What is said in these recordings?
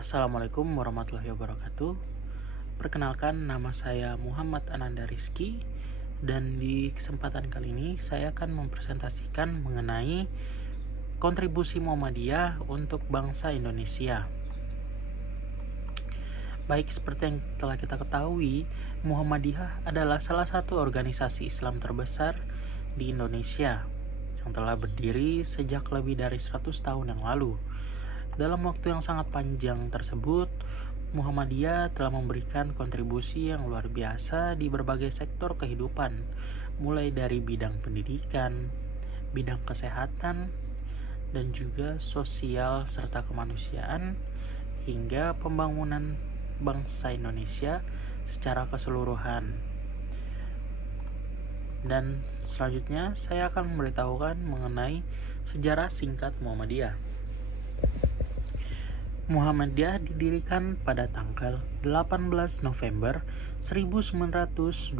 Assalamualaikum warahmatullahi wabarakatuh. Perkenalkan, nama saya Muhammad Ananda Rizky, dan di kesempatan kali ini saya akan mempresentasikan mengenai kontribusi Muhammadiyah untuk bangsa Indonesia. Baik, seperti yang telah kita ketahui, Muhammadiyah adalah salah satu organisasi Islam terbesar di Indonesia yang telah berdiri sejak lebih dari 100 tahun yang lalu. Dalam waktu yang sangat panjang tersebut, Muhammadiyah telah memberikan kontribusi yang luar biasa di berbagai sektor kehidupan, mulai dari bidang pendidikan, bidang kesehatan, dan juga sosial serta kemanusiaan, hingga pembangunan bangsa Indonesia secara keseluruhan. Dan selanjutnya saya akan memberitahukan mengenai sejarah singkat Muhammadiyah. Muhammadiyah didirikan pada tanggal 18 November 1912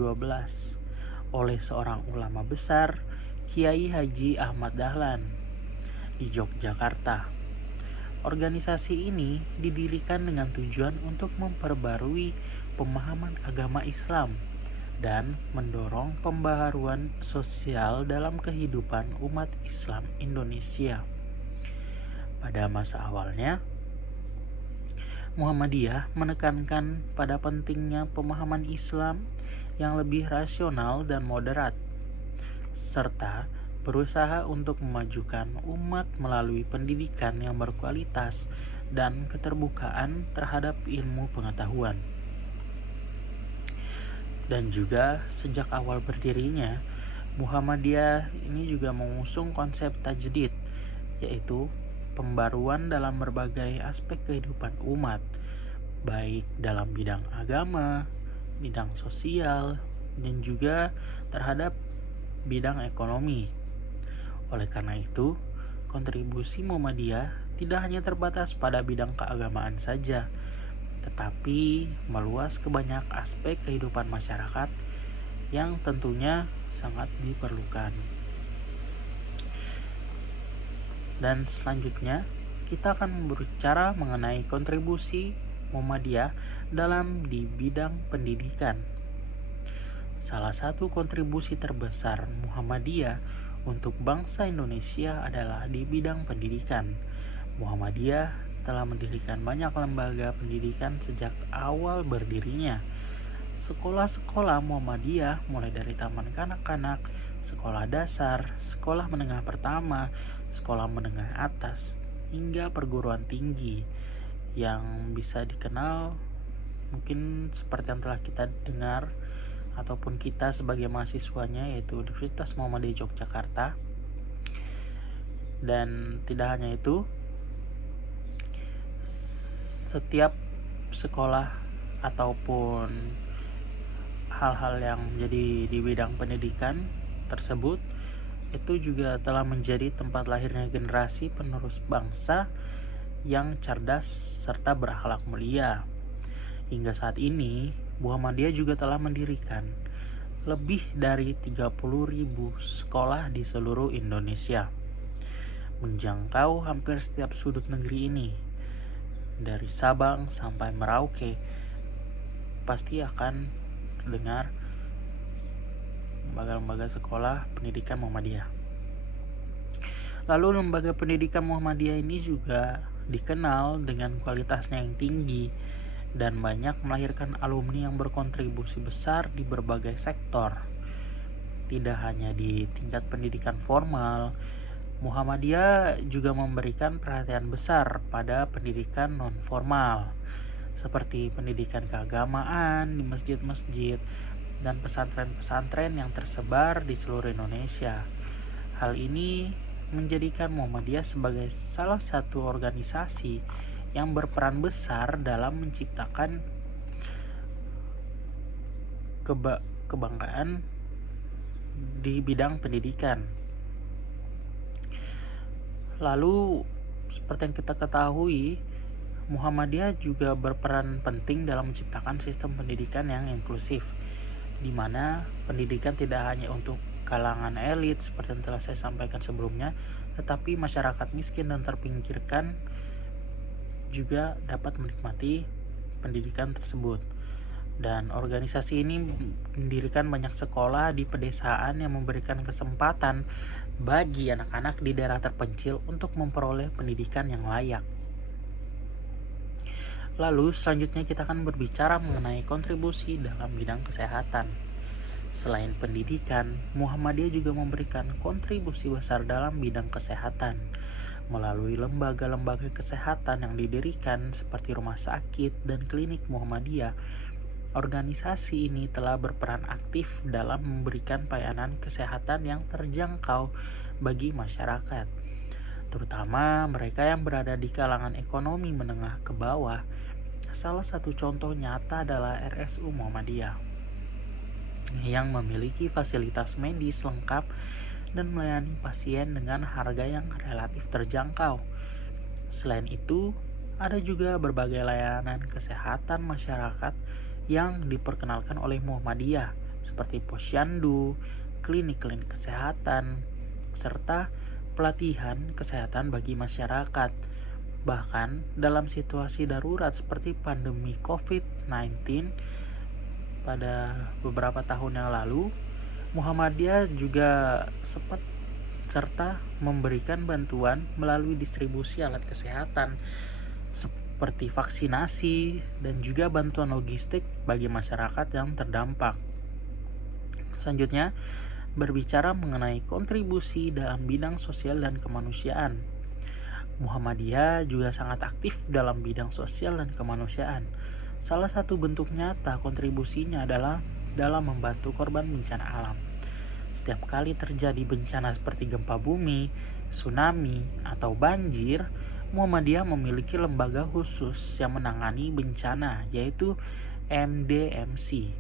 oleh seorang ulama besar, Kiai Haji Ahmad Dahlan, di Yogyakarta. Organisasi ini didirikan dengan tujuan untuk memperbarui pemahaman agama Islam dan mendorong pembaharuan sosial dalam kehidupan umat Islam Indonesia. Pada masa awalnya, Muhammadiyah menekankan pada pentingnya pemahaman Islam yang lebih rasional dan moderat, serta berusaha untuk memajukan umat melalui pendidikan yang berkualitas dan keterbukaan terhadap ilmu pengetahuan. Dan juga sejak awal berdirinya, Muhammadiyah ini juga mengusung konsep tajdid, yaitu pembaruan dalam berbagai aspek kehidupan umat, baik dalam bidang agama, bidang sosial, dan juga terhadap bidang ekonomi. Oleh karena itu, kontribusi Muhammadiyah tidak hanya terbatas pada bidang keagamaan saja, tetapi meluas ke banyak aspek kehidupan masyarakat yang tentunya sangat diperlukan. Dan selanjutnya, kita akan berbicara mengenai kontribusi Muhammadiyah di bidang pendidikan. Salah satu kontribusi terbesar Muhammadiyah untuk bangsa Indonesia adalah di bidang pendidikan. Muhammadiyah telah mendirikan banyak lembaga pendidikan sejak awal berdirinya. Sekolah-sekolah Muhammadiyah mulai dari taman kanak-kanak, sekolah dasar, sekolah menengah pertama, sekolah menengah atas, hingga perguruan tinggi yang bisa dikenal mungkin seperti yang telah kita dengar ataupun kita sebagai mahasiswanya, yaitu Universitas Muhammadiyah Yogyakarta. Dan tidak hanya itu, setiap sekolah ataupun hal-hal yang menjadi di bidang pendidikan tersebut itu juga telah menjadi tempat lahirnya generasi penerus bangsa yang cerdas serta berakhlak mulia. Hingga saat ini, Muhammadiyah juga telah mendirikan lebih dari 30.000 sekolah di seluruh Indonesia, menjangkau hampir setiap sudut negeri ini. Dari Sabang sampai Merauke, pasti akan terdengar lembaga-lembaga sekolah pendidikan Muhammadiyah. Lalu lembaga pendidikan Muhammadiyah ini juga dikenal dengan kualitasnya yang tinggi dan banyak melahirkan alumni yang berkontribusi besar di berbagai sektor. Tidak hanya di tingkat pendidikan formal, Muhammadiyah juga memberikan perhatian besar pada pendidikan non-formal, seperti pendidikan keagamaan di masjid-masjid dan pesantren-pesantren yang tersebar di seluruh Indonesia. Hal ini menjadikan Muhammadiyah sebagai salah satu organisasi yang berperan besar dalam menciptakan kebanggaan di bidang pendidikan. Lalu, seperti yang kita ketahui, Muhammadiyah juga berperan penting dalam menciptakan sistem pendidikan yang inklusif, di mana pendidikan tidak hanya untuk kalangan elit seperti yang telah saya sampaikan sebelumnya, tetapi masyarakat miskin dan terpinggirkan juga dapat menikmati pendidikan tersebut. Dan organisasi ini mendirikan banyak sekolah di pedesaan yang memberikan kesempatan bagi anak-anak di daerah terpencil untuk memperoleh pendidikan yang layak. Lalu selanjutnya kita akan berbicara mengenai kontribusi dalam bidang kesehatan. Selain pendidikan, Muhammadiyah juga memberikan kontribusi besar dalam bidang kesehatan melalui lembaga-lembaga kesehatan yang didirikan seperti rumah sakit dan klinik Muhammadiyah. Organisasi ini telah berperan aktif dalam memberikan pelayanan kesehatan yang terjangkau bagi masyarakat, terutama mereka yang berada di kalangan ekonomi menengah ke bawah. Salah satu contoh nyata adalah RSU Muhammadiyah yang memiliki fasilitas medis lengkap dan melayani pasien dengan harga yang relatif terjangkau. Selain itu, ada juga berbagai layanan kesehatan masyarakat yang diperkenalkan oleh Muhammadiyah seperti posyandu, klinik-klinik kesehatan, serta pelatihan kesehatan bagi masyarakat. Bahkan dalam situasi darurat seperti pandemi COVID-19 pada beberapa tahun yang lalu, Muhammadiyah juga sempat serta memberikan bantuan melalui distribusi alat kesehatan seperti vaksinasi dan juga bantuan logistik bagi masyarakat yang terdampak. Selanjutnya, berbicara mengenai kontribusi dalam bidang sosial dan kemanusiaan. Muhammadiyah juga sangat aktif dalam bidang sosial dan kemanusiaan. Salah satu bentuk nyata kontribusinya adalah dalam membantu korban bencana alam. Setiap kali terjadi bencana seperti gempa bumi, tsunami, atau banjir, Muhammadiyah memiliki lembaga khusus yang menangani bencana, yaitu MDMC,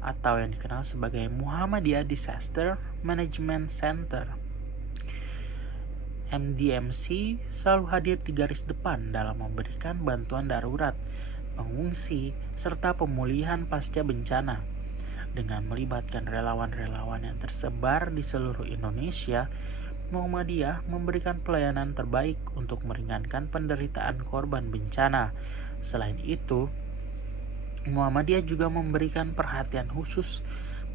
atau yang dikenal sebagai Muhammadiyah Disaster Management Center. MDMC selalu hadir di garis depan dalam memberikan bantuan darurat, pengungsi, serta pemulihan pasca bencana. Dengan melibatkan relawan-relawan yang tersebar di seluruh Indonesia, Muhammadiyah memberikan pelayanan terbaik untuk meringankan penderitaan korban bencana. Selain itu, Muhammadiyah juga memberikan perhatian khusus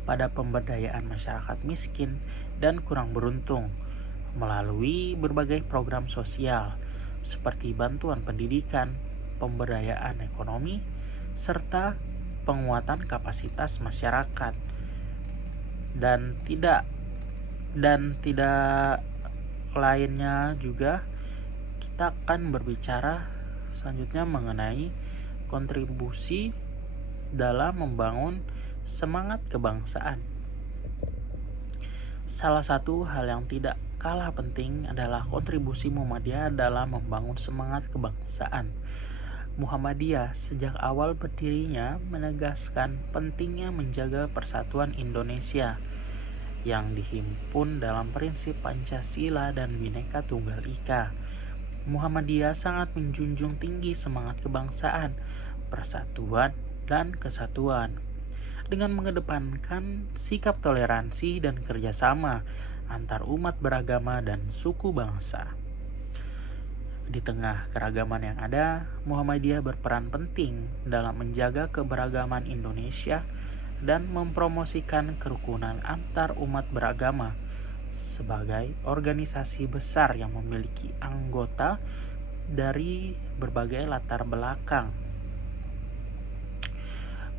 pada pemberdayaan masyarakat miskin dan kurang beruntung melalui berbagai program sosial seperti bantuan pendidikan, pemberdayaan ekonomi, serta penguatan kapasitas masyarakat. Dan tidak lainnya juga, kita akan berbicara selanjutnya mengenai kontribusi dalam membangun semangat kebangsaan. Salah satu hal yang tidak kalah penting adalah kontribusi Muhammadiyah dalam membangun semangat kebangsaan. Muhammadiyah sejak awal berdirinya menegaskan pentingnya menjaga persatuan Indonesia yang dihimpun dalam prinsip Pancasila dan Bhinneka Tunggal Ika. Muhammadiyah sangat menjunjung tinggi semangat kebangsaan, persatuan, dan kesatuan dengan mengedepankan sikap toleransi dan kerjasama antar umat beragama dan suku bangsa. Di tengah keragaman yang ada, Muhammadiyah berperan penting dalam menjaga keberagaman Indonesia dan mempromosikan kerukunan antar umat beragama sebagai organisasi besar yang memiliki anggota dari berbagai latar belakang.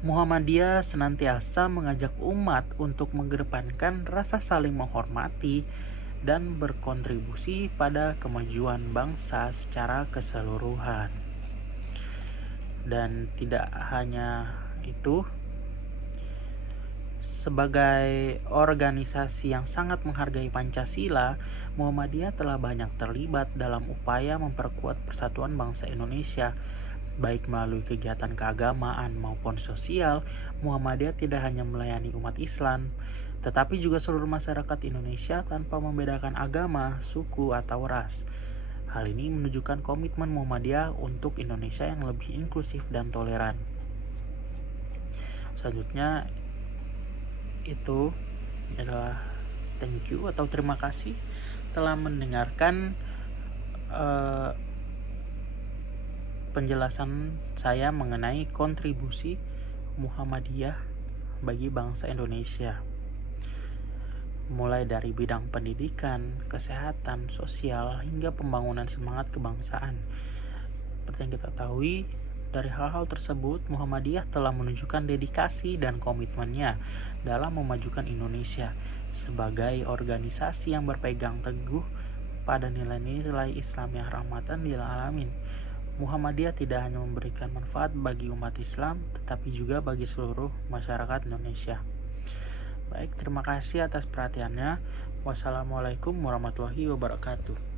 Muhammadiyah senantiasa mengajak umat untuk mengedepankan rasa saling menghormati dan berkontribusi pada kemajuan bangsa secara keseluruhan. Dan tidak hanya itu, sebagai organisasi yang sangat menghargai Pancasila, Muhammadiyah telah banyak terlibat dalam upaya memperkuat persatuan bangsa Indonesia. Baik melalui kegiatan keagamaan maupun sosial, Muhammadiyah tidak hanya melayani umat Islam, tetapi juga seluruh masyarakat Indonesia tanpa membedakan agama, suku, atau ras. Hal ini menunjukkan komitmen Muhammadiyah untuk Indonesia yang lebih inklusif dan toleran. Selanjutnya itu adalah thank you atau terima kasih telah mendengarkan penjelasan saya mengenai kontribusi Muhammadiyah bagi bangsa Indonesia. Mulai dari bidang pendidikan, kesehatan, sosial, hingga pembangunan semangat kebangsaan. Seperti yang kita ketahui, dari hal-hal tersebut, Muhammadiyah telah menunjukkan dedikasi dan komitmennya dalam memajukan Indonesia sebagai organisasi yang berpegang teguh pada nilai-nilai Islam yang rahmatan lil alamin. Muhammadiyah tidak hanya memberikan manfaat bagi umat Islam, tetapi juga bagi seluruh masyarakat Indonesia. Baik, terima kasih atas perhatiannya. Wassalamualaikum warahmatullahi wabarakatuh.